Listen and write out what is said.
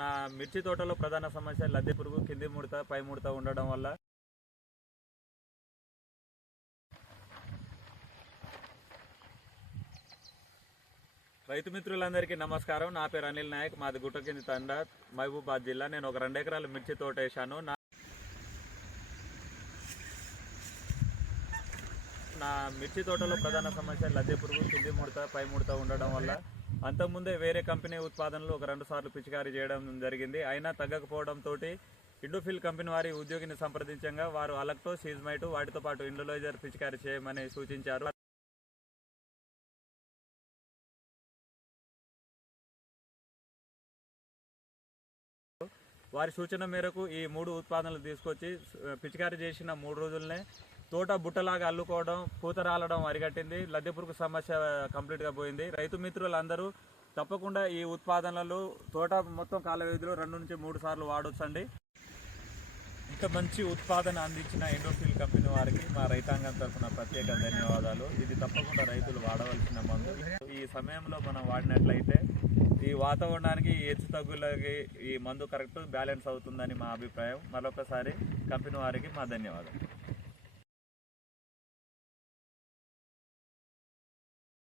నా మిర్చి తోటలో ప్రధాన సమస్య లద్దె పురుగు, కింది ముడత, పై ముడత ఉండడం వల్ల రైతు మిత్రులందరికీ నమస్కారం. నా పేరు అనిల్ నాయక్, మాది గుట్టకింది తండా, మహబూబాద్ జిల్లా. నేను ఒక 2 ఎకరాల మిర్చి తోట వేశాను. నా మిర్చి తోటలో ప్రధాన సమస్య లద్దె పురుగు, కింది ముడత, పై ముడత ఉండడం వల్ల అంతకుముందే వేరే కంపెనీ ఉత్పాదనలు ఒక 2 సార్లు పిచికారీ చేయడం జరిగింది. అయినా తగ్గకపోవడంతో ఇండోఫిల్ కంపెనీ వారి ఉద్యోగిని సంప్రదించగా వారు అలక్టో, సీజ్మైట్ వాటితో పాటు ఇండోలైజర్ పిచికారీ చేయమని సూచించారు. వారి సూచన మేరకు ఈ 3 ఉత్పాదనలు తీసుకొచ్చి పిచికారీ చేసిన 3 రోజులనే తోట బుట్టలాగా అల్లుకోవడం, పూత రాలడం అరిగట్టింది. లద్దె పురుగు సమస్య కంప్లీట్గా పోయింది. రైతు మిత్రులందరూ తప్పకుండా ఈ ఉత్పాదనలు తోట మొత్తం కాల వ్యవధిలో 2 నుంచి 3 సార్లు వాడొచ్చండి. ఇంత మంచి ఉత్పాదన అందించిన ఇండోఫిల్ కంపెనీ వారికి మా రైతాంగం తరఫున ప్రత్యేక ధన్యవాదాలు. ఇది తప్పకుండా రైతులు వాడవలసిన మందు. ఈ సమయంలో మనం వాడినట్లయితే ఈ వాతావరణానికి, హెచ్చు తగ్గులకి ఈ మందు కరెక్ట్ బ్యాలెన్స్ అవుతుందని మా అభిప్రాయం. మరొకసారి కంపెనీ వారికి మా ధన్యవాదాలు.